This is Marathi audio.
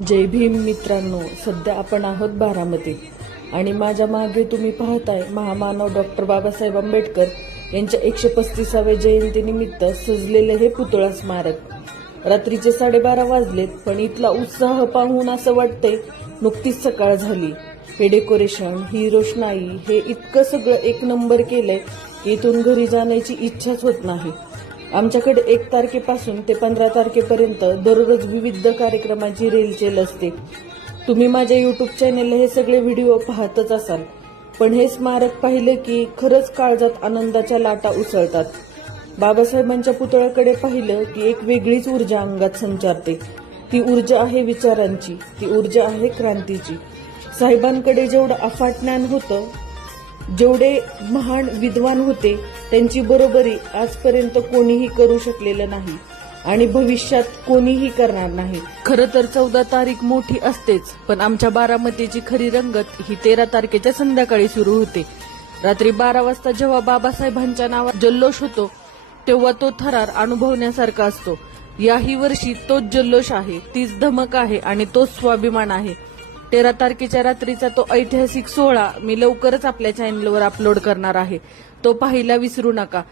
जय भीम मित्रांनो, सध्या आपण आहोत बारामतीत आणि माझ्या मागे तुम्ही पाहताय महामानव डॉक्टर बाबासाहेब आंबेडकर यांच्या 135व्या जयंतीनिमित्त सजलेले हे पुतळा स्मारक। रात्रीचे 12:30 वाजलेत, पण इथला उत्साह पाहून असं वाटतंय नुकतीच सकाळ झाली। हे डेकोरेशन, ही रोषणाई, हे इतकं सगळं एक नंबर केलंय की इथून घरी जाण्याची इच्छाच होत नाही। आमच्याकडे 1 तारखेपासून ते 15 तारखेपर्यंत दररोज विविध कार्यक्रमाची रेलचेल असते। तुम्ही माझ्या युट्यूब चॅनेलला हे सगळे व्हिडिओ पाहतच असाल, पण हे स्मारक पाहिलं की खरंच काळजात आनंदाच्या लाटा उसळतात। बाबासाहेबांच्या पुतळ्याकडे पाहिलं की एक वेगळीच ऊर्जा अंगात संचारते। ती ऊर्जा आहे विचारांची, ती ऊर्जा आहे क्रांतीची। साहेबांकडे जेवढं अफाट ज्ञान होतं, जेवढे महान विद्वान होते, त्यांची बरोबरी आजपर्यंत कोणीही करू शकलेलं नाही आणि भविष्यात कोणीही करणार नाही। खरं तर 14 तारीख मोठी असतेच, पण आमच्या बारामतीची खरी रंगत ही 13 तारखेच्या संध्याकाळी सुरू होते। रात्री 12 वाजता जेव्हा बाबासाहेबांच्या नावात जल्लोष होतो, तेव्हा तो थरार अनुभवण्यासारखा असतो। याही वर्षी तोच जल्लोष आहे, तीच धमक आहे आणि तोच स्वाभिमान आहे। 13 तारखेच्या रात्रीचा तो ऐतिहासिक सोहळा मी लवकरच आपल्या चॅनलवर अपलोड करणार आहे, तो पाहायला विसरू नका।